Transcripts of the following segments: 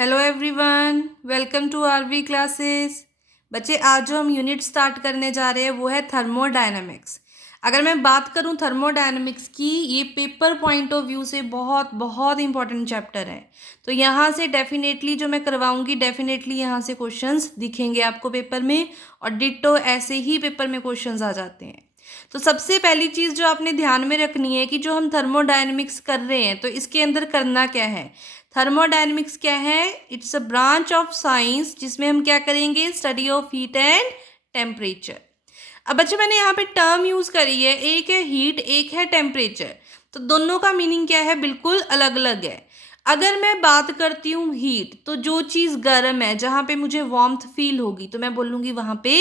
Hello everyone, welcome to RV classes. बच्चे, आज जो हम यूनिट स्टार्ट करने जा रहे हैं वो है थर्मोडायनेमिक्स। अगर मैं बात करूं थर्मोडायनेमिक्स की, ये पेपर पॉइंट ऑफ व्यू से बहुत बहुत इंपॉर्टेंट चैप्टर है। तो यहाँ से डेफिनेटली जो मैं करवाऊंगी, डेफिनेटली यहाँ से क्वेश्चंस दिखेंगे आपको पेपर में, और डिट्टो ऐसे ही पेपर में क्वेश्चंस आ जाते हैं। तो सबसे पहली चीज़ जो आपने ध्यान में रखनी है कि जो हम थर्मोडायनेमिक्स कर रहे हैं तो इसके अंदर करना क्या है। थर्मोडायनेमिक्स क्या है? It's a branch of science जिसमें हम क्या करेंगे, study of heat and temperature. अब बच्चे, मैंने यहाँ पे टर्म यूज करी है, एक है हीट, एक है टेम्परेचर। तो दोनों का मीनिंग क्या है, बिल्कुल अलग अलग है। अगर मैं बात करती हूँ हीट, तो जो चीज़ गर्म है, जहाँ पे मुझे वार्मथ फील होगी, तो मैं बोलूँगी वहाँ पे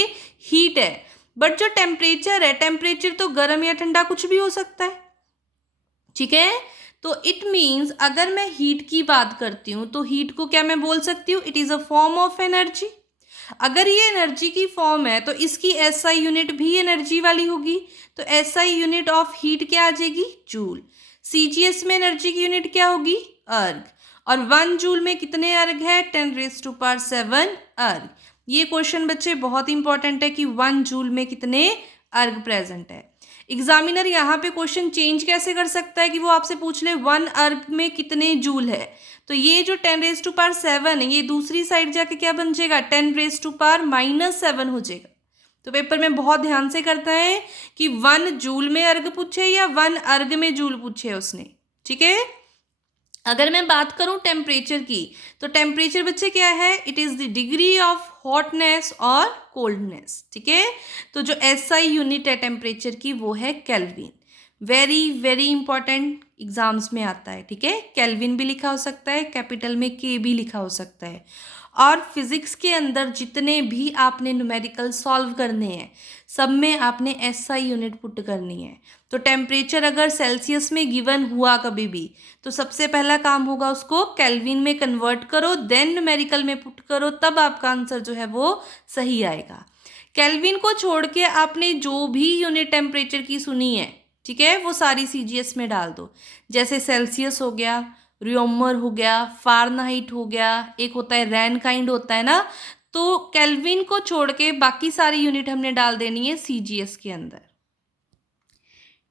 हीट है। बट जो टेम्परेचर है, टेम्परेचर तो गर्म या ठंडा कुछ भी हो सकता है, ठीक है। तो इट मीन्स अगर मैं हीट की बात करती हूँ तो हीट को क्या मैं बोल सकती हूँ, it is a form of energy. अगर ये एनर्जी की फॉर्म है तो इसकी एसआई यूनिट भी एनर्जी वाली होगी। तो एसआई यूनिट ऑफ हीट क्या आ जाएगी, जूल। सीजीएस में एनर्जी की यूनिट क्या होगी, अर्ग। और 1 जूल में कितने अर्ग है, 10⁻⁷ अर्ग। ये क्वेश्चन बच्चे बहुत इंपॉर्टेंट है कि 1 जूल में कितने अर्ग प्रेजेंट है। एग्जामिनर यहाँ पे क्वेश्चन चेंज कैसे कर सकता है कि वो आपसे पूछ ले 1 अर्ग में कितने जूल है। तो ये जो 10⁻⁷ है, ये दूसरी साइड जाके क्या बन जाएगा, 10⁻⁻⁷ हो जाएगा। तो पेपर में बहुत ध्यान से करता है कि 1 जूल में अर्ग पूछे या 1 अर्ग में जूल पूछे उसने, ठीक है। अगर मैं बात करूं टेम्परेचर की, तो टेम्परेचर बच्चे क्या है, it is the degree of hotness और कोल्डनेस, ठीक है। तो जो एसआई यूनिट है टेम्परेचर की वो है kelvin. Very very important, exams में आता है, ठीक है। केल्विन भी लिखा हो सकता है, कैपिटल में के भी लिखा हो सकता है। और फिजिक्स के अंदर जितने भी आपने न्यूमेरिकल सॉल्व करने हैं, सब में आपने एसआई यूनिट पुट करनी है। तो टेम्परेचर अगर सेल्सियस में गिवन हुआ कभी भी, तो सबसे पहला काम होगा उसको केल्विन में कन्वर्ट करो, देन न्यूमेरिकल में पुट करो, तब आपका आंसर जो है वो सही आएगा। केल्विन को छोड़ के आपने जो भी यूनिट टेम्परेचर की सुनी है, ठीक है, वो सारी सीजीएस में डाल दो। जैसे सेल्सियस हो गया, रियोमर हो गया, फारेनहाइट हो गया, एक होता है रैनकाइंड होता है ना। तो केल्विन को छोड़ के बाकी सारी यूनिट हमने डाल देनी है सीजीएस के अंदर।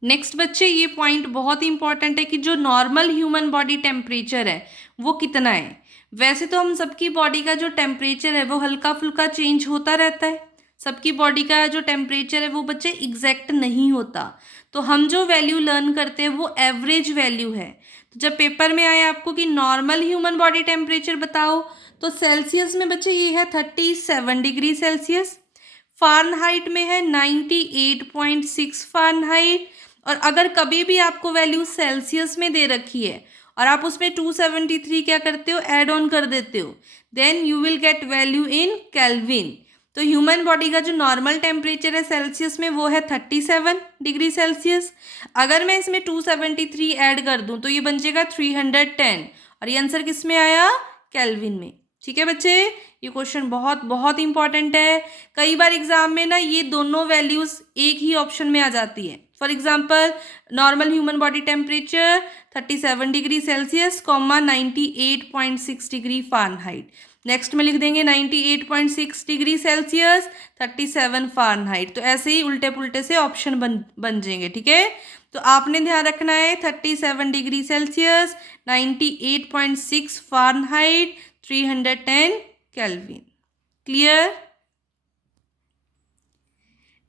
नेक्स्ट बच्चे, ये पॉइंट बहुत इंपॉर्टेंट है कि जो नॉर्मल ह्यूमन बॉडी टेम्परेचर है वो कितना है। वैसे तो हम सबकी बॉडी का जो टेम्परेचर है वो हल्का फुल्का चेंज होता रहता है। सबकी बॉडी का जो टेम्परेचर है वो बच्चे एग्जैक्ट नहीं होता। तो हम जो वैल्यू लर्न करते हैं वो एवरेज वैल्यू है। तो जब पेपर में आए आपको कि नॉर्मल ह्यूमन बॉडी टेम्परेचर बताओ, तो सेल्सियस में बच्चे ये है 37 डिग्री सेल्सियस, फारेनहाइट में है 98.6 फारेनहाइट। और अगर कभी भी आपको वैल्यू सेल्सियस में दे रखी है और आप उसमें 273 क्या करते हो, ऐड ऑन कर देते हो, then you will get value in kelvin. तो ह्यूमन बॉडी का जो नॉर्मल टेम्परेचर है सेल्सियस में वो है 37 डिग्री सेल्सियस। अगर मैं इसमें 273 ऐड कर दूं तो ये बन जाएगा 310, और ये आंसर किस में आया, केल्विन में, ठीक है बच्चे। ये क्वेश्चन बहुत बहुत इंपॉर्टेंट है। कई बार एग्जाम में ना ये दोनों वैल्यूज एक ही ऑप्शन में आ जाती है। For example, normal human body temperature 37 degree Celsius, 98.6 degree Fahrenheit. Next में लिख देंगे 98.6 डिग्री सेल्सियस 37 फारेनहाइट। तो ऐसे ही उल्टे पुल्टे से ऑप्शन बन जाएंगे, ठीक है। तो आपने ध्यान रखना है 37 degree Celsius, 98.6 Fahrenheit, 310 kelvin. Clear.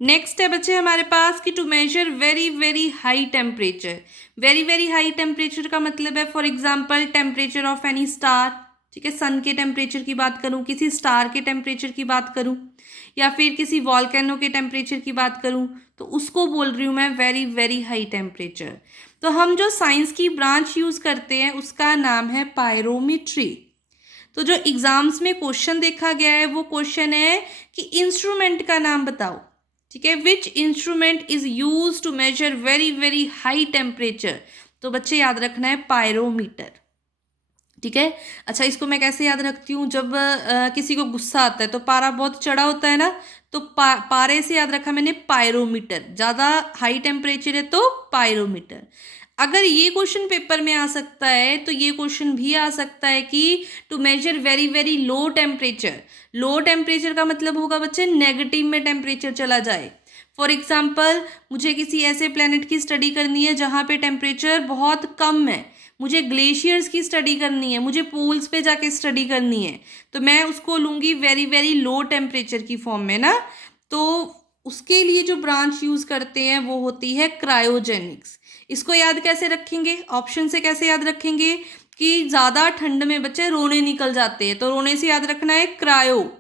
Next है बच्चे हमारे पास कि to measure very very high temperature. Very very high temperature का मतलब है, for example temperature of any star, ठीक है, सन के टेम्परेचर की बात करूं, किसी स्टार के टेम्परेचर की बात करूं, या फिर किसी वॉल्केनो के टेम्परेचर की बात करूं, तो उसको बोल रही हूं मैं वेरी वेरी हाई टेम्परेचर। तो हम जो साइंस की ब्रांच यूज करते हैं उसका नाम है पायरोमीट्री। तो जो एग्जाम्स में क्वेश्चन देखा गया है वो क्वेश्चन है कि इंस्ट्रूमेंट का नाम बताओ, ठीक है, which instrument is use to measure very very high temperature. तो बच्चे याद रखना है पायरोमीटर, ठीक है। अच्छा, इसको मैं कैसे याद रखती हूँ, जब किसी को गुस्सा आता है तो पारा बहुत चढ़ा होता है ना, तो पारे से याद रखा मैंने पायरोमीटर, ज़्यादा हाई टेम्परेचर है तो पायरोमीटर। अगर ये क्वेश्चन पेपर में आ सकता है तो ये क्वेश्चन भी आ सकता है कि to measure very very low temperature. Low temperature का मतलब होगा बच्चे नेगेटिव में टेम्परेचर चला जाए। फॉर एग्जाम्पल मुझे किसी ऐसे प्लेनेट की स्टडी करनी है जहाँ पे टेम्परेचर बहुत कम है, मुझे ग्लेशियर्स की स्टडी करनी है, मुझे पोल्स पे जाके स्टडी करनी है, तो मैं उसको लूँगी वेरी वेरी लो टेम्परेचर की फॉर्म में ना। तो उसके लिए जो ब्रांच यूज़ करते हैं वो होती है क्रायोजेनिक्स। इसको याद कैसे रखेंगे, ऑप्शन से कैसे याद रखेंगे कि ज़्यादा ठंड में बच्चे रोने निकल जाते हैं, तो रोने से याद रखना है क्रायो।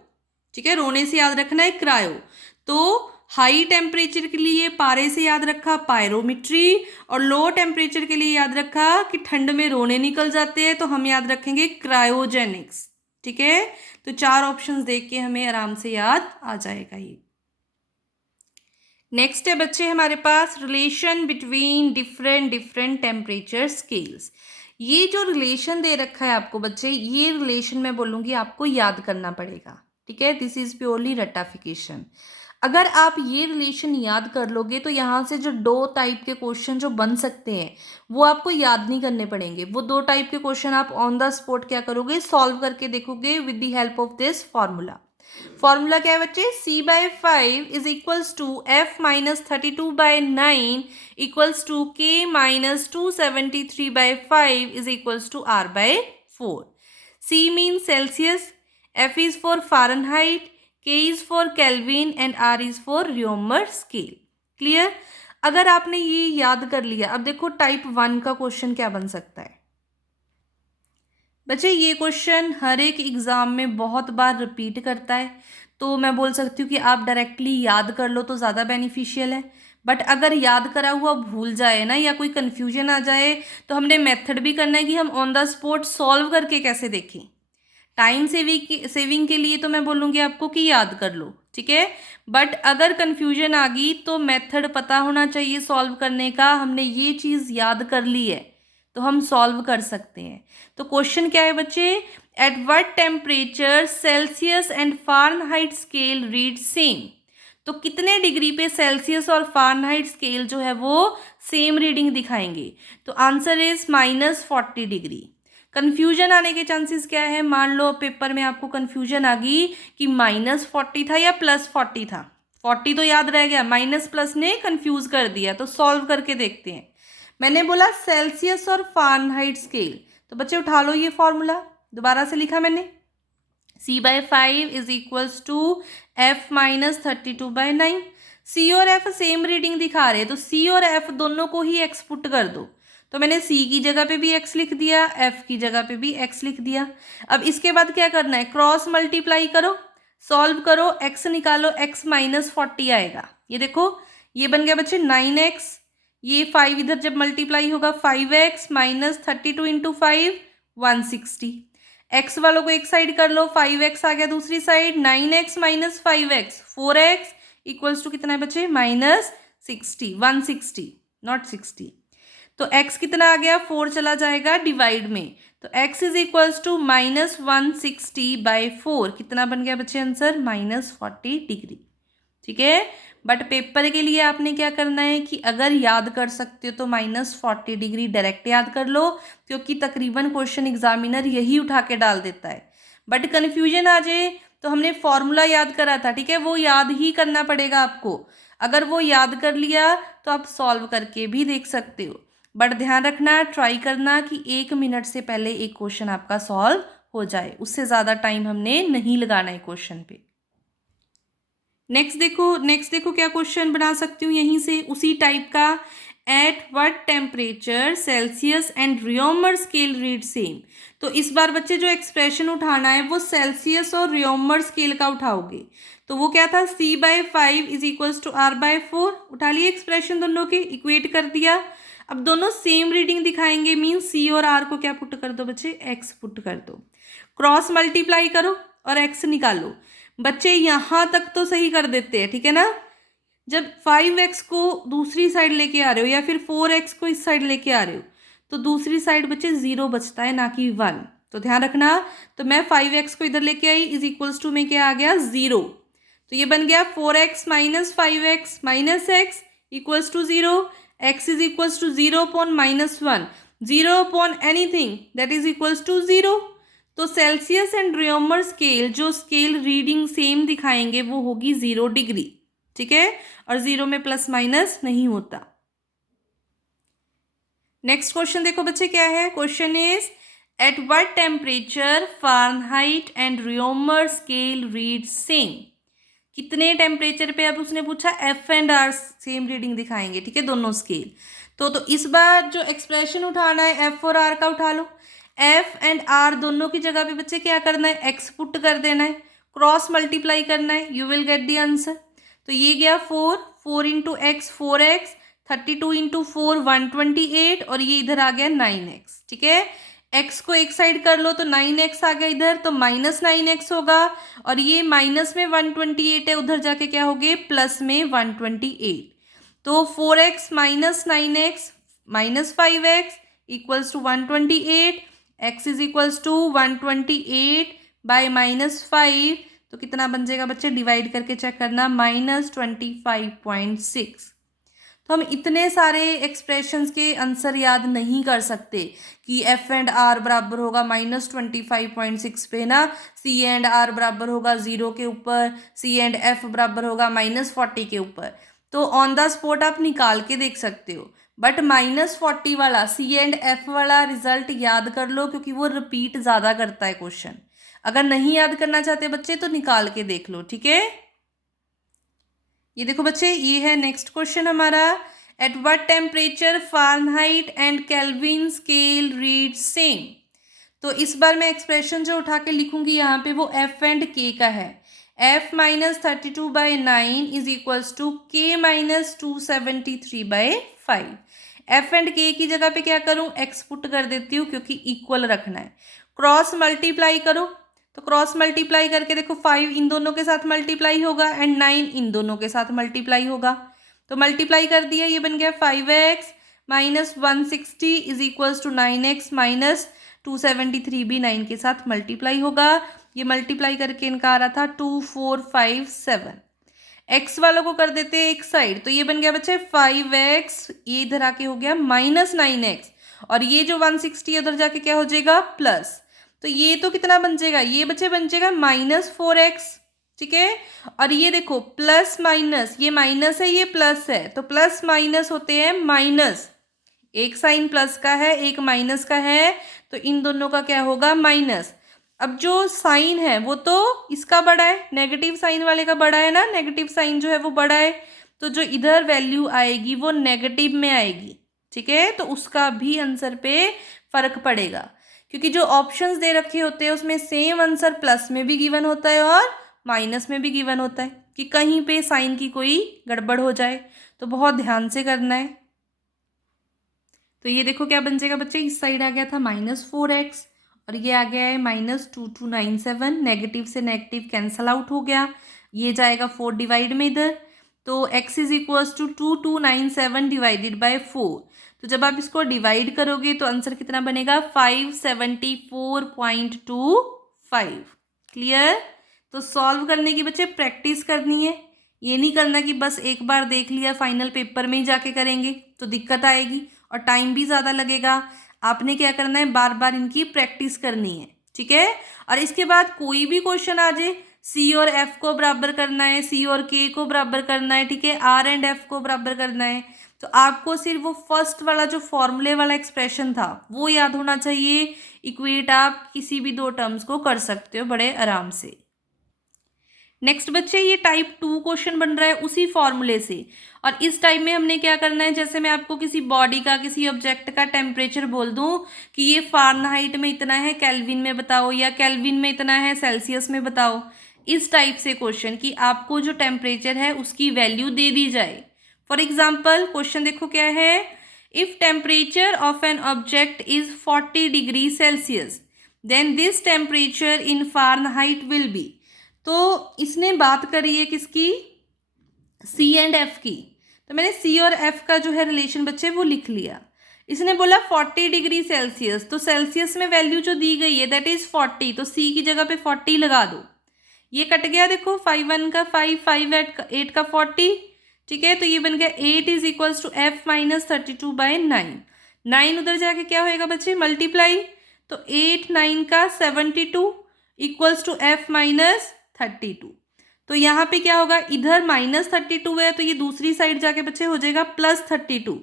ठीक है, रोने से याद रखना है क्रायो। तो हाई टेम्परेचर के लिए पारे से याद रखा पायरोमीट्री, और लो टेम्परेचर के लिए याद रखा कि ठंड में रोने निकल जाते हैं तो हम याद रखेंगे क्रायोजेनिक्स। ठीक है, तो 4 ऑप्शंस देख के हमें आराम से याद आ जाएगा ये। नेक्स्ट है बच्चे हमारे पास relation between different temperature scales. ये जो रिलेशन दे रखा है आपको बच्चे, ये रिलेशन मैं बोलूँगी आपको याद करना पड़ेगा। ठीक है, दिस इज प्योरली रटाफिकेशन। अगर आप ये रिलेशन याद कर लोगे तो यहाँ से जो 2 टाइप के क्वेश्चन जो बन सकते हैं वो आपको याद नहीं करने पड़ेंगे। वो 2 टाइप के क्वेश्चन आप ऑन द स्पॉट क्या करोगे, सॉल्व करके देखोगे with the help of this formula. Formula क्या है बच्चे, c/5 is equals to f-32/9 equals to k-273/5 is equals to r/4। c mean Celsius, f is for Fahrenheit, k is for Kelvin and r is for Reaumur scale. Clear. अगर आपने ये याद कर लिया, अब देखो टाइप 1 का question क्या बन सकता है बच्चे। ये क्वेश्चन हर एक एग्ज़ाम में बहुत बार रिपीट करता है, तो मैं बोल सकती हूँ कि आप डायरेक्टली याद कर लो तो ज़्यादा बेनिफिशियल है। बट अगर याद करा हुआ भूल जाए ना या कोई कन्फ्यूजन आ जाए तो हमने मेथड भी करना है कि हम ऑन द स्पॉट सॉल्व करके कैसे देखें। टाइम सेविंग के लिए तो मैं बोलूँगी आपको कि याद कर लो, ठीक है। बट अगर कन्फ्यूजन आ गई तो मेथड पता होना चाहिए सॉल्व करने का। हमने ये चीज़ याद कर ली है तो हम सॉल्व कर सकते हैं। तो क्वेश्चन क्या है बच्चे, eight what temperature Celsius and Fahrenheit scale read same. तो कितने डिग्री पे सेल्सियस और फ़ारेनहाइट स्केल जो है वो सेम रीडिंग दिखाएंगे। तो आंसर इज -40 डिग्री। कन्फ्यूजन आने के चांसेस क्या है, मान लो पेपर में आपको कन्फ्यूजन आ गई कि -40 था या +40 था, 40 तो याद रह गया, माइनस प्लस ने कन्फ्यूज कर दिया। तो सॉल्व करके देखते हैं। मैंने बोला सेल्सियस और फ़ारेनहाइट स्केल, तो बच्चे उठा लो ये फॉर्मूला, दोबारा से लिखा मैंने, c/5 is equals to f-32/9। c और f सेम रीडिंग दिखा रहे हैं तो c और f दोनों को ही x पुट कर दो। तो मैंने c की जगह पे भी x लिख दिया, f की जगह पे भी x लिख दिया। अब इसके बाद क्या करना है, क्रॉस मल्टीप्लाई करो, सॉल्व करो, x निकालो, x -40 आएगा। ये देखो ये बन गया बच्चे 9x, ये 5 इधर जब मल्टीप्लाई होगा 5x -32 इंटू 5 160। x वालों को एक साइड कर लो, 5x आ गया दूसरी side, 9x - 5x 4x equals to कितना है बच्चे -60, 160 नॉट 60। तो x कितना आ गया, 4 चला जाएगा डिवाइड में, तो x इज इक्वल्स टू -160/4 कितना बन गया बच्चे आंसर -40 डिग्री। ठीक है। बट पेपर के लिए आपने क्या करना है कि अगर याद कर सकते हो तो -40 डिग्री डायरेक्ट याद कर लो, क्योंकि तकरीबन क्वेश्चन एग्जामिनर यही उठा के डाल देता है। बट कन्फ्यूजन आ जाए तो हमने फॉर्मूला याद करा था, ठीक है, वो याद ही करना पड़ेगा आपको। अगर वो याद कर लिया तो आप सॉल्व करके भी देख सकते हो। बट ध्यान रखना, ट्राई करना कि 1 मिनट से पहले एक क्वेश्चन आपका सॉल्व हो जाए, उससे ज़्यादा टाइम हमने नहीं लगाना है क्वेश्चन पे। नेक्स्ट देखो क्या क्वेश्चन बना सकती हूँ यहीं से उसी टाइप का। At what temperature Celsius and Reaumur scale read same. तो इस बार बच्चे जो एक्सप्रेशन उठाना है वो सेल्सियस और रियोमर स्केल का उठाओगे। तो वो क्या था, c/5 is equals to r/4। उठा लिए एक्सप्रेशन, दोनों के इक्वेट कर दिया। अब दोनों सेम रीडिंग दिखाएंगे, मीन c और r को क्या पुट कर दो बच्चे, x पुट कर दो, क्रॉस मल्टीप्लाई करो और x निकालो। बच्चे यहाँ तक तो सही कर देते हैं, ठीक है ना। जब 5x को दूसरी साइड लेके आ रहे हो या फिर 4x को इस साइड लेके आ रहे हो तो दूसरी साइड बच्चे 0 बचता है, ना कि 1। तो ध्यान रखना। तो मैं 5x को इधर लेके आई, इज इक्वल्स टू में क्या आ गया 0। तो ये बन गया 4x - 5x - x equals to 0। x is equals to 0/-1, 0/anything that is equals to 0। तो सेल्सियस एंड रियोमर स्केल जो स्केल रीडिंग सेम दिखाएंगे वो होगी 0 डिग्री, ठीक है, और 0 में प्लस माइनस नहीं होता। नेक्स्ट क्वेश्चन देखो बच्चे क्या है। Question is at what temperature Fahrenheit and Reaumur scale read same. कितने टेम्परेचर पे, अब उसने पूछा F and R same reading दिखाएंगे, ठीक है, दोनों स्केल। तो इस बार जो एक्सप्रेशन उठाना है एफ और आर का उठा लो। एफ एंड आर दोनों की जगह पे बच्चे क्या करना है, एक्स पुट कर देना है, क्रॉस मल्टीप्लाई करना है, you will get the answer. तो ये गया 4 इंटू एक्स 4x, 32 इंटू 4 128, और ये इधर आ गया 9x, ठीक है। x को एक साइड कर लो तो 9x आ गया इधर, तो -9x होगा, और ये माइनस में 128 है, उधर जाके क्या हो गए प्लस में 128। तो 4x minus 9x minus 5x equals to 128, x is equals to 128 by -5, तो कितना बन जाएगा बच्चे, डिवाइड करके चेक करना, -25.6। तो हम इतने सारे एक्सप्रेशंस के आंसर याद नहीं कर सकते कि एफ एंड आर बराबर होगा -25.6 पे ना, सी एंड आर बराबर होगा 0 के ऊपर, सी एंड एफ बराबर होगा -40 के ऊपर। तो ऑन द स्पॉट आप निकाल के देख सकते हो, बट -40 वाला सी एंड एफ वाला रिजल्ट याद कर लो, क्योंकि वो रिपीट ज़्यादा करता है क्वेश्चन। अगर नहीं याद करना चाहते बच्चे तो निकाल के देख लो, ठीक है। ये देखो बच्चे, ये है नेक्स्ट क्वेश्चन हमारा, eight what temperature Fahrenheit and kelvin scale read same. तो इस बार मैं एक्सप्रेशन जो उठा के लिखूंगी यहाँ पे वो एफ एंड के का है। f -32/9 is equals to k -273/5। F and K की जगह पे क्या करूँ, x पुट कर देती हूँ क्योंकि इक्वल रखना है। क्रॉस मल्टीप्लाई करो, तो क्रॉस मल्टीप्लाई करके देखो 5 इन दोनों के साथ मल्टीप्लाई होगा एंड 9 इन दोनों के साथ मल्टीप्लाई होगा। तो मल्टीप्लाई कर दिया, ये बन गया 5x -160 is equals to 9x -273 भी 9 के साथ मल्टीप्लाई होगा। ये मल्टीप्लाई करके इनका आ रहा था 2457। x वालों को कर देते हैं एक साइड, तो ये बन गया बच्चे 5x, ये इधर आके हो गया -9x, और ये जो 160 है उधर जाके क्या हो जाएगा प्लस। तो ये तो कितना बन जाएगा, ये बच्चे बन जाएगा -4x, ठीक है। और ये देखो प्लस माइनस, ये माइनस है ये प्लस है, तो प्लस माइनस होते हैं माइनस, एक साइन प्लस का है एक माइनस का है, तो इन दोनों का क्या होगा माइनस। अब जो साइन है वो तो इसका बड़ा है, नेगेटिव साइन वाले का बड़ा है ना, नेगेटिव साइन जो है वो बड़ा है, तो जो इधर वैल्यू आएगी वो नेगेटिव में आएगी, ठीक है। तो उसका भी आंसर पे फर्क पड़ेगा, क्योंकि जो ऑप्शंस दे रखे होते हैं उसमें सेम आंसर प्लस में भी गिवन होता है और माइनस में भी गिवन होता है, कि कहीं पे साइन की कोई गड़बड़ हो जाए, तो बहुत ध्यान से करना है। तो ये देखो क्या बन जाएगा बच्चे, इस साइड आ गया था -4x और ये आ गया है -2297, नेगेटिव से नेगेटिव कैंसल आउट हो गया, ये जाएगा 4 डिवाइड में इधर, तो x is equals to 2297 divided by 4। तो जब आप इसको डिवाइड करोगे तो आंसर कितना बनेगा 574.25। क्लियर। तो सॉल्व करने की बच्चे प्रैक्टिस करनी है, ये नहीं करना कि बस एक बार देख लिया फाइनल पेपर में ही जाके करेंगे तो दिक्कत आएगी और टाइम भी ज़्यादा लगेगा। आपने क्या करना है, बार बार इनकी प्रैक्टिस करनी है, ठीक है। और इसके बाद कोई भी क्वेश्चन आ जाए, सी और एफ को बराबर करना है, सी और के को बराबर करना है, ठीक है, आर एंड एफ को बराबर करना है, तो आपको सिर्फ वो फर्स्ट वाला जो फॉर्मूले वाला एक्सप्रेशन था वो याद होना चाहिए। इक्वेट आप किसी भी 2 टर्म्स को कर सकते हो बड़े आराम से। नेक्स्ट बच्चे, ये टाइप 2 क्वेश्चन बन रहा है उसी फॉर्मूले से, और इस टाइप में हमने क्या करना है, जैसे मैं आपको किसी बॉडी का किसी ऑब्जेक्ट का टेम्परेचर बोल दूं कि ये फ़ारेनहाइट में इतना है, केल्विन में बताओ, या केल्विन में इतना है, सेल्सियस में बताओ, इस टाइप से क्वेश्चन कि आपको जो टेम्परेचर है उसकी वैल्यू दे दी जाए। फॉर एग्जाम्पल क्वेश्चन देखो क्या है, if temperature of an object is 40 degree Celsius then this temperature in Fahrenheit will be. तो इसने बात करी है किसकी, सी एंड एफ की, तो मैंने सी और एफ का जो है रिलेशन बच्चे वो लिख लिया। इसने बोला 40 डिग्री सेल्सियस, तो सेल्सियस में वैल्यू जो दी गई है दैट इज़ 40, तो सी की जगह पे 40 लगा दो। ये कट गया, देखो 5 1 का 5, 5 8 का 40, ठीक है, तो ये बन गया 8 is equals to F minus 32/9। 9 उधर जाके क्या होएगा बच्चे, मल्टीप्लाई, तो 8 9 का 72 इक्वल्स टू F माइनस 32। तो यहाँ पे क्या होगा, इधर -32 है तो ये दूसरी साइड जाके बच्चे हो जाएगा +32।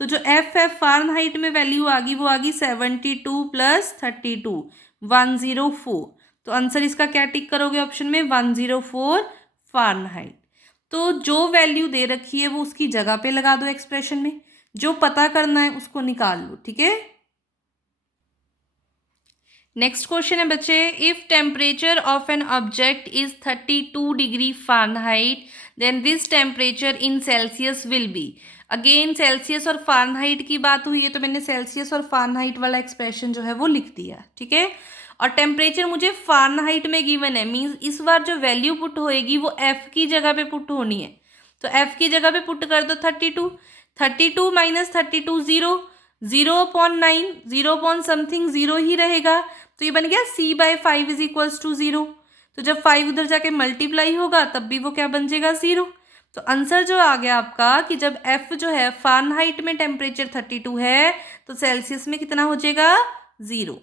तो जो एफ है फारेनहाइट में वैल्यू आ गई, वो आ गई 72 + 32 104। तो आंसर इसका क्या टिक करोगे ऑप्शन में, 104 फारेनहाइट। तो जो वैल्यू दे रखी है वो उसकी जगह पे लगा दो एक्सप्रेशन में, जो पता करना है उसको निकाल लो। ठीक है, नेक्स्ट क्वेश्चन है बच्चे, if temperature of an object is 32 degree Fahrenheit then this temperature in Celsius will be. Again Celsius और फारेनहाइट की बात हुई है तो मैंने सेल्सियस और फारेनहाइट वाला एक्सप्रेशन जो है वो लिख दिया। ठीक है, और टेम्परेचर मुझे फारेनहाइट में गिवन है, मीन्स इस बार जो वैल्यू पुट होएगी वो एफ की जगह पे पुट होनी है। तो एफ की जगह पे पुट कर दो 32, 32 माइनस 32 0, 0/9, 0 0 ही रहेगा। तो ये बन गया C/5 इज इक्वल्स टू 0। तो जब 5 उधर जाके मल्टीप्लाई होगा तब भी वो क्या बन जाएगा, 0। तो आंसर जो आ गया आपका कि जब F जो है फारेनहाइट में टेम्परेचर 32 है तो सेल्सियस में कितना हो जाएगा, 0।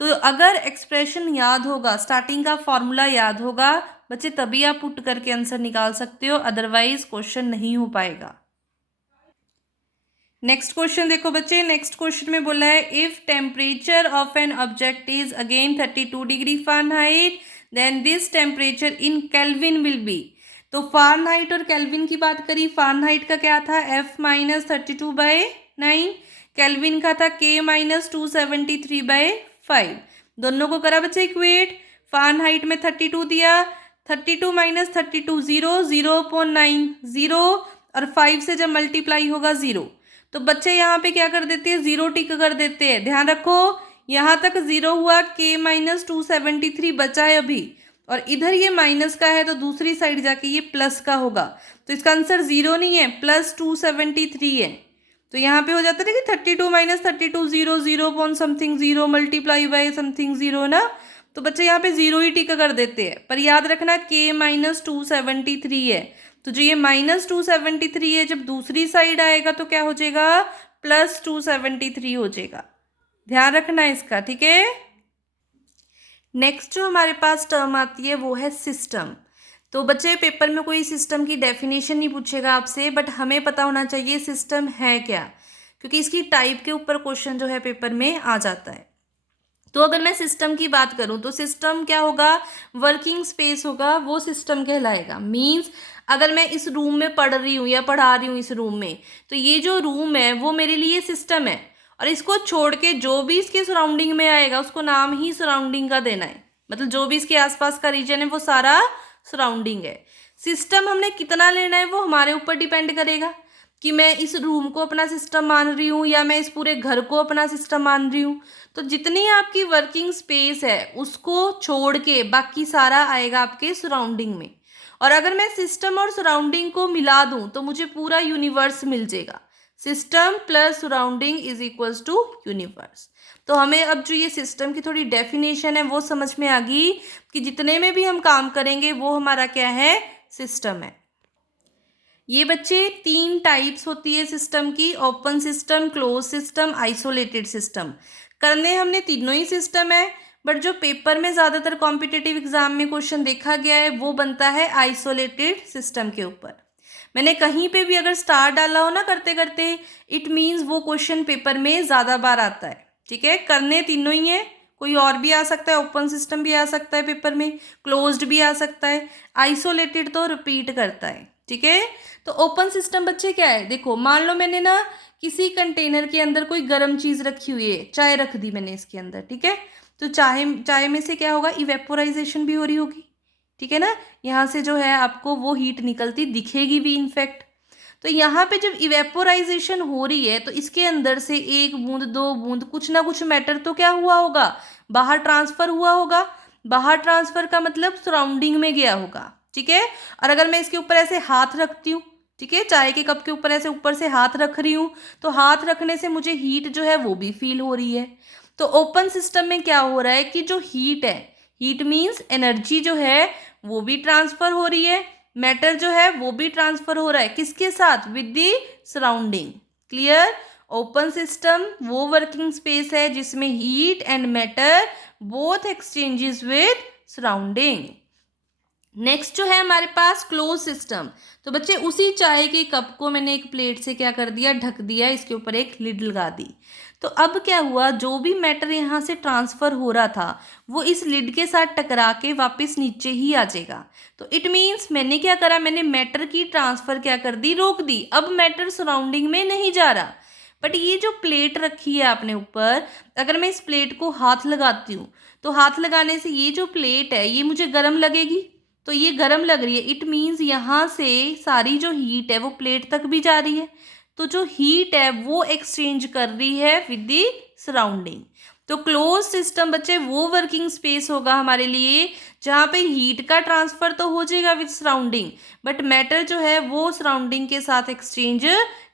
तो अगर एक्सप्रेशन याद होगा, स्टार्टिंग का फॉर्मूला याद होगा बच्चे, तभी आप पुट करके आंसर निकाल सकते हो, अदरवाइज क्वेश्चन नहीं हो पाएगा। नेक्स्ट क्वेश्चन देखो बच्चे, नेक्स्ट क्वेश्चन में बोला है if temperature of an object is again 32 degree Fahrenheit then this temperature in kelvin will be. तो फारेनहाइट और केल्विन की बात करी, फारेनहाइट का क्या था, F माइनस 32/9, केल्विन का था K माइनस 273/5। दोनों को करा बच्चे इक्वेट, फारेनहाइट में 32 दिया, 32 माइनस 32 0, 0/9 0, और 5 से जब मल्टीप्लाई होगा 0। तो बच्चे यहाँ पे क्या कर देते हैं, 0 टिक कर देते हैं। ध्यान रखो यहाँ तक 0 हुआ, K माइनस 273 बचा है अभी, और इधर ये माइनस का है तो दूसरी साइड जाके ये प्लस का होगा। तो इसका आंसर 0 नहीं है, +273 है। तो यहाँ पे हो जाता है कि 32 माइनस 32 0, 0 0 मल्टीप्लाई बाय समथिंग 0 ना। तो बच्चे यहाँ पे 0 ही टिक कर देते हैं, पर याद रखना K माइनस 273 है। तो जो ये -273 है जब दूसरी साइड आएगा तो क्या हो जाएगा, +273 हो जाएगा। ध्यान रखना है इसका। ठीक है, नेक्स्ट जो हमारे पास टर्म आती है वो है सिस्टम। तो बच्चे पेपर में कोई सिस्टम की डेफिनेशन नहीं पूछेगा आपसे, बट हमें पता होना चाहिए सिस्टम है क्या, क्योंकि इसकी टाइप के ऊपर क्वेश्चन जो है पेपर में आ जाता है। तो अगर मैं सिस्टम की बात करूं तो सिस्टम क्या होगा, वर्किंग स्पेस होगा, वो सिस्टम कहलाएगा। मींस अगर मैं इस रूम में पढ़ रही हूँ या पढ़ा रही हूँ इस रूम में, तो ये जो रूम है वो मेरे लिए सिस्टम है, और इसको छोड़ के जो भी इसके सराउंडिंग में आएगा उसको नाम ही सराउंडिंग का देना है। मतलब जो भी इसके आसपास का रीजन है वो सारा सराउंडिंग है। सिस्टम हमने कितना लेना है वो हमारे ऊपर डिपेंड करेगा कि मैं इस रूम को अपना सिस्टम मान रही हूँ या मैं इस पूरे घर को अपना सिस्टम मान रही हूँ। तो जितनी आपकी वर्किंग स्पेस है उसको छोड़ के बाकी सारा आएगा आपके सराउंडिंग में। और अगर मैं सिस्टम और सराउंडिंग को मिला दूं तो मुझे पूरा यूनिवर्स मिल जाएगा। System plus surrounding is equals to universe. तो हमें अब जो ये सिस्टम की थोड़ी डेफिनेशन है वो समझ में आ गई कि जितने में भी हम काम करेंगे वो हमारा क्या है, सिस्टम है। ये बच्चे 3 टाइप्स होती है सिस्टम की, open system, close system, isolated system. करने हमने तीनों ही सिस्टम है, बट जो पेपर में ज़्यादातर कॉम्पिटिटिव एग्जाम में क्वेश्चन देखा गया है वो बनता है आइसोलेटेड सिस्टम के ऊपर। मैंने कहीं पे भी अगर स्टार डाला हो ना करते करते, इट मीन्स वो क्वेश्चन पेपर में ज़्यादा बार आता है। ठीक है, करने तीनों ही है, कोई और भी आ सकता है, ओपन सिस्टम भी आ सकता है पेपर में, क्लोज्ड भी आ सकता है, आइसोलेटेड तो रिपीट करता है। ठीक है, तो ओपन सिस्टम बच्चे क्या है, देखो मान लो मैंने ना किसी कंटेनर के अंदर कोई गर्म चीज़ रखी हुई है, चाय रख दी मैंने इसके अंदर। ठीक है, तो चाय में से क्या होगा, इवेपोराइजेशन भी हो रही होगी। ठीक है ना, यहाँ से जो है आपको वो हीट निकलती दिखेगी भी इनफैक्ट। तो यहाँ पे जब इवेपोराइजेशन हो रही है तो इसके अंदर से 1 बूंद 2 बूंद कुछ ना कुछ मैटर तो क्या हुआ होगा, बाहर ट्रांसफर हुआ होगा। बाहर ट्रांसफर का मतलब सराउंडिंग में गया होगा। ठीक है, और अगर मैं इसके ऊपर ऐसे हाथ रखती हूँ, ठीक है, चाय के कप के ऊपर ऐसे ऊपर से हाथ रख रही हूँ, तो हाथ रखने से मुझे हीट जो है वो भी फील हो रही है। तो ओपन सिस्टम में क्या हो रहा है कि जो हीट है, हीट मीन्स एनर्जी जो है वो भी ट्रांसफर हो रही है, मैटर जो है वो भी ट्रांसफर हो रहा है, किसके साथ? With the surrounding. Clear? Open system वो वर्किंग स्पेस है जिसमें heat and matter both exchanges with surrounding. Next जो है हमारे पास क्लोज सिस्टम। तो बच्चे उसी चाय के कप को मैंने एक प्लेट से क्या कर दिया, ढक दिया, इसके ऊपर एक लिड लगा दी। तो अब क्या हुआ, जो भी मैटर यहाँ से ट्रांसफर हो रहा था वो इस लिड के साथ टकरा के वापस नीचे ही आ जाएगा। तो इट मीन्स मैंने क्या करा, मैंने मैटर की ट्रांसफर क्या कर दी, रोक दी। अब मैटर सराउंडिंग में नहीं जा रहा। बट ये जो प्लेट रखी है आपने ऊपर, अगर मैं इस प्लेट को हाथ लगाती हूँ तो हाथ लगाने से ये जो प्लेट है ये मुझे गर्म लगेगी। तो ये गर्म लग रही है, इट मीन्स यहाँ से सारी जो हीट है वो प्लेट तक भी जा रही है। तो जो हीट है वो एक्सचेंज कर रही है विद द सराउंडिंग। तो क्लोज सिस्टम बच्चे वो वर्किंग स्पेस होगा हमारे लिए जहाँ पे हीट का ट्रांसफर तो हो जाएगा विद सराउंडिंग, बट मैटर जो है वो सराउंडिंग के साथ एक्सचेंज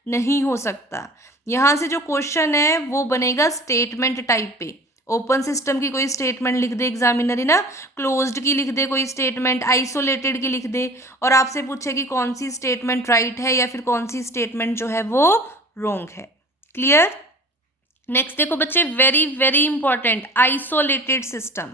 नहीं हो सकता। यहाँ से जो क्वेश्चन है वो बनेगा स्टेटमेंट टाइप पे। ओपन सिस्टम की कोई स्टेटमेंट लिख दे एग्जामिनर, है ना, क्लोज्ड की लिख दे कोई स्टेटमेंट, आइसोलेटेड की लिख दे, और आपसे पूछे कि कौन सी स्टेटमेंट राइट है या फिर कौन सी स्टेटमेंट जो है वो रॉन्ग है। क्लियर? नेक्स्ट देखो बच्चे, very very important, isolated system.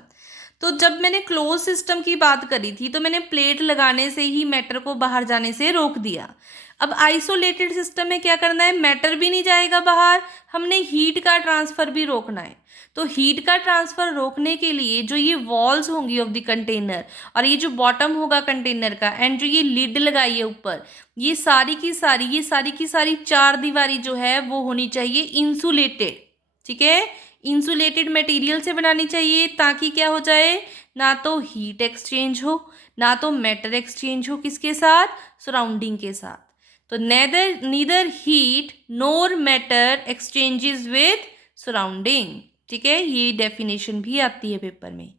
तो जब मैंने क्लोज सिस्टम की बात करी थी तो मैंने प्लेट लगाने से ही मैटर को बाहर जाने से रोक दिया। अब आइसोलेटेड सिस्टम में क्या करना है, मैटर भी नहीं जाएगा बाहर, हमने हीट का ट्रांसफर भी रोकना है। तो हीट का ट्रांसफर रोकने के लिए जो ये वॉल्स होंगी ऑफ द कंटेनर और ये जो बॉटम होगा कंटेनर का एंड जो ये लिड लगाई है ऊपर, ये सारी की सारी चार दीवारी जो है वो होनी चाहिए इंसुलेटेड। ठीक है, इंसुलेटेड मटेरियल से बनानी चाहिए ताकि क्या हो जाए, ना तो हीट एक्सचेंज हो ना तो मैटर एक्सचेंज हो, किसके साथ, सराउंडिंग के साथ। तो neither heat NOR matter exchanges with surrounding. ठीक है, ये डेफिनेशन भी आती है पेपर में।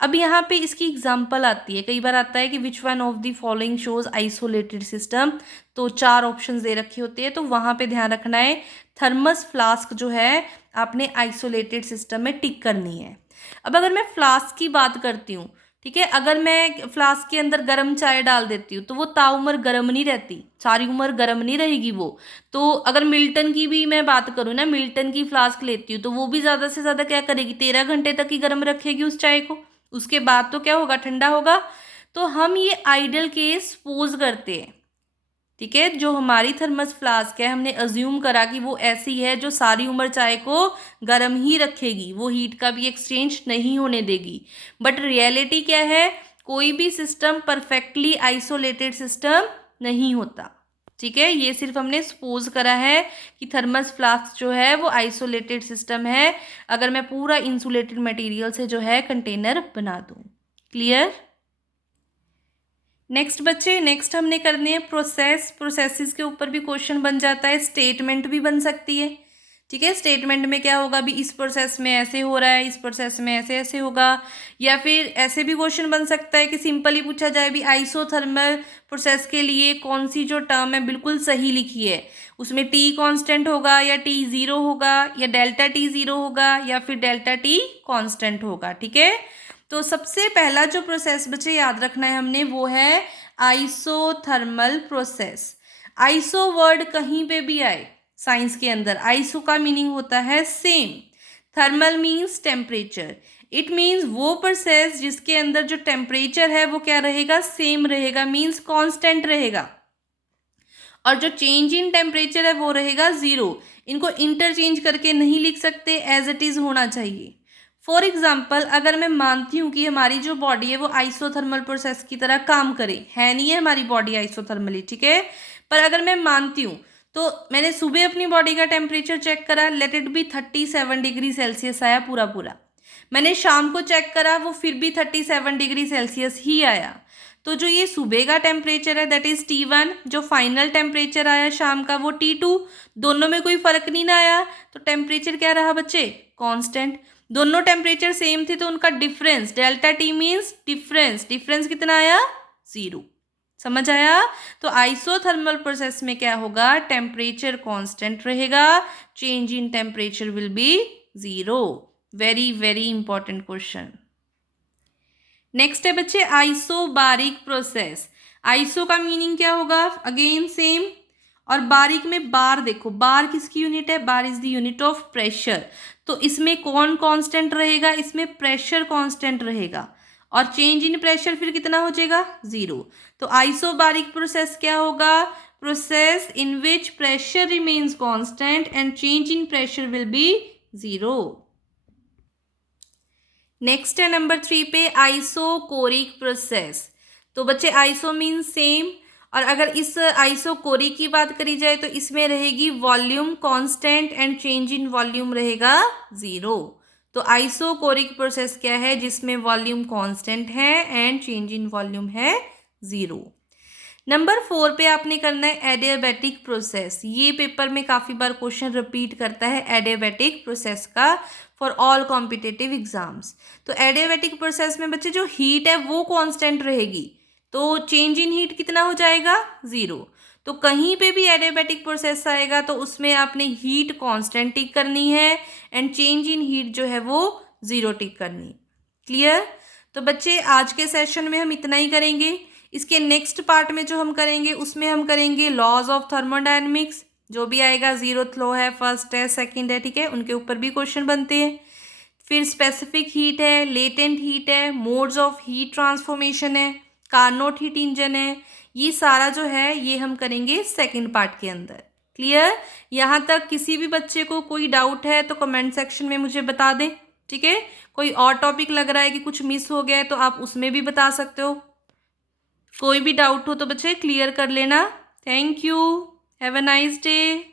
अब यहाँ पे इसकी एग्जाम्पल आती है, कई बार आता है कि which one of the following shows isolated system. तो चार ऑप्शंस दे रखे होते हैं, तो वहाँ पे ध्यान रखना है थर्मस फ्लास्क जो है आपने आइसोलेटेड सिस्टम में टिक करनी है। अब अगर मैं फ्लास्क की बात करती हूँ, ठीक है, अगर मैं फ्लास्क के अंदर गर्म चाय डाल देती हूँ तो वो ताउम्र गर्म नहीं रहती, सारी उम्र गर्म नहीं रहेगी वो। तो अगर मिल्टन की भी मैं बात करूँ ना, मिल्टन की फ्लास्क लेती हूँ तो वो भी ज़्यादा से ज़्यादा क्या करेगी, 13 घंटे तक ही गर्म रखेगी उस चाय को, उसके बाद तो क्या होगा, ठंडा होगा। तो हम ये आइडल केस सपोज करते हैं। ठीक है, जो हमारी थर्मस फ्लास्क है हमने अज्यूम करा कि वो ऐसी है जो सारी उम्र चाय को गर्म ही रखेगी, वो हीट का भी एक्सचेंज नहीं होने देगी। बट रियलिटी क्या है, कोई भी सिस्टम परफेक्टली आइसोलेटेड सिस्टम नहीं होता। ठीक है, ये सिर्फ हमने सपोज करा है कि थर्मस फ्लास्क जो है वो आइसोलेटेड सिस्टम है अगर मैं पूरा इंसुलेटेड मटेरियल से जो है कंटेनर बना दूं। क्लियर? नेक्स्ट बच्चे, नेक्स्ट हमने करनी है प्रोसेस। प्रोसेसेस के ऊपर भी क्वेश्चन बन जाता है, स्टेटमेंट भी बन सकती है। ठीक है, स्टेटमेंट में क्या होगा, भी इस प्रोसेस में ऐसे हो रहा है, इस प्रोसेस में ऐसे ऐसे होगा। या फिर ऐसे भी क्वेश्चन बन सकता है कि सिंपली पूछा जाए भी आइसोथर्मल प्रोसेस के लिए कौन सी जो टर्म है बिल्कुल सही लिखी है, उसमें टी कांस्टेंट होगा या टी जीरो होगा या डेल्टा टी जीरो होगा या फिर डेल्टा टी कांस्टेंट होगा। ठीक है, तो सबसे पहला जो प्रोसेस बच्चे याद रखना है हमने वो है आइसोथर्मल प्रोसेस। आइसो वर्ड कहीं पे भी आए साइंस के अंदर, आइसो का मीनिंग होता है same, thermal means temperature. It means वो प्रोसेस जिसके अंदर जो टेम्परेचर है वो क्या रहेगा, सेम रहेगा, मीन्स कांस्टेंट रहेगा, और जो चेंज इन टेम्परेचर है वो रहेगा जीरो। इनको इंटरचेंज करके नहीं लिख सकते, एज इट इज होना चाहिए। फॉर एग्जाम्पल, अगर मैं मानती हूँ कि हमारी जो बॉडी है वो आइसोथर्मल प्रोसेस की तरह काम करे, है नहीं है हमारी बॉडी आइसोथर्मली, ठीक है, पर अगर मैं मानती हूँ तो मैंने सुबह अपनी बॉडी का टेम्परेचर चेक करा, let it be 37 degree Celsius आया पूरा पूरा। मैंने शाम को चेक करा, वो फिर भी 37 डिग्री सेल्सियस ही आया। तो जो ये सुबह का टेम्परेचर है दैट इज T1, जो फाइनल टेम्परेचर आया शाम का वो T2, दोनों में कोई फर्क नहीं ना आया, तो टेम्परेचर क्या रहा बच्चे, कांस्टेंट। दोनों टेम्परेचर सेम थे तो उनका difference delta T means difference, difference कितना आया, जीरो। समझ आया? तो आइसोथर्मल प्रोसेस में क्या होगा, टेम्परेचर कांस्टेंट रहेगा, change in temperature will be zero. Very very important question. Next है बच्चे आइसोबारिक प्रोसेस। आइसो का मीनिंग क्या होगा, अगेन सेम। और बारीक में बार देखो, बार किसकी यूनिट है, bar is the unit of pressure. तो इसमें कौन कांस्टेंट रहेगा, इसमें प्रेशर कांस्टेंट रहेगा, और चेंज इन प्रेशर फिर कितना हो जाएगा, 0। तो आइसोबारिक प्रोसेस क्या होगा, process in which pressure remains constant and change in pressure will be 0। Next है नंबर 3 पे आइसोकोरिक प्रोसेस। तो बच्चे आइसो मीन सेम, और अगर इस आइसोकोरिक की बात करी जाए तो इसमें रहेगी volume constant and change in volume रहेगा 0। तो आइसोकोरिक प्रोसेस क्या है, जिसमें वॉल्यूम कांस्टेंट है एंड चेंज इन वॉल्यूम है 0। नंबर 4 पे आपने करना है एडियाबैटिक प्रोसेस। ये पेपर में काफ़ी बार क्वेश्चन रिपीट करता है एडियाबैटिक प्रोसेस का फॉर ऑल कॉम्पिटिटिव एग्जाम्स। तो एडियाबैटिक प्रोसेस में बच्चे जो हीट है वो कांस्टेंट रहेगी, तो चेंज इन हीट कितना हो जाएगा, 0। तो कहीं पे भी एडियाबैटिक प्रोसेस आएगा तो उसमें आपने हीट कांस्टेंट टिक करनी है एंड चेंज इन हीट जो है वो 0 टिक करनी है। क्लियर। तो बच्चे आज के सेशन में हम इतना ही करेंगे। इसके नेक्स्ट पार्ट में जो हम करेंगे उसमें हम करेंगे लॉज ऑफ थर्मोडायनेमिक्स, जो भी आएगा, 0th लॉ है, फर्स्ट है, सेकंड है, ठीक है, उनके ऊपर भी क्वेश्चन बनते हैं। फिर स्पेसिफिक हीट है, लेटेंट हीट है, मोड्स ऑफ हीट ट्रांसफॉर्मेशन है, कार्नोट हीट इंजन है, ये सारा जो है ये हम करेंगे सेकंड पार्ट के अंदर। क्लियर। यहाँ तक किसी भी बच्चे को कोई डाउट है तो कमेंट सेक्शन में मुझे बता दें, ठीक है। कोई और टॉपिक लग रहा है कि कुछ मिस हो गया है तो आप उसमें भी बता सकते हो। कोई भी डाउट हो तो बच्चे क्लियर कर लेना। Thank you, have a nice day.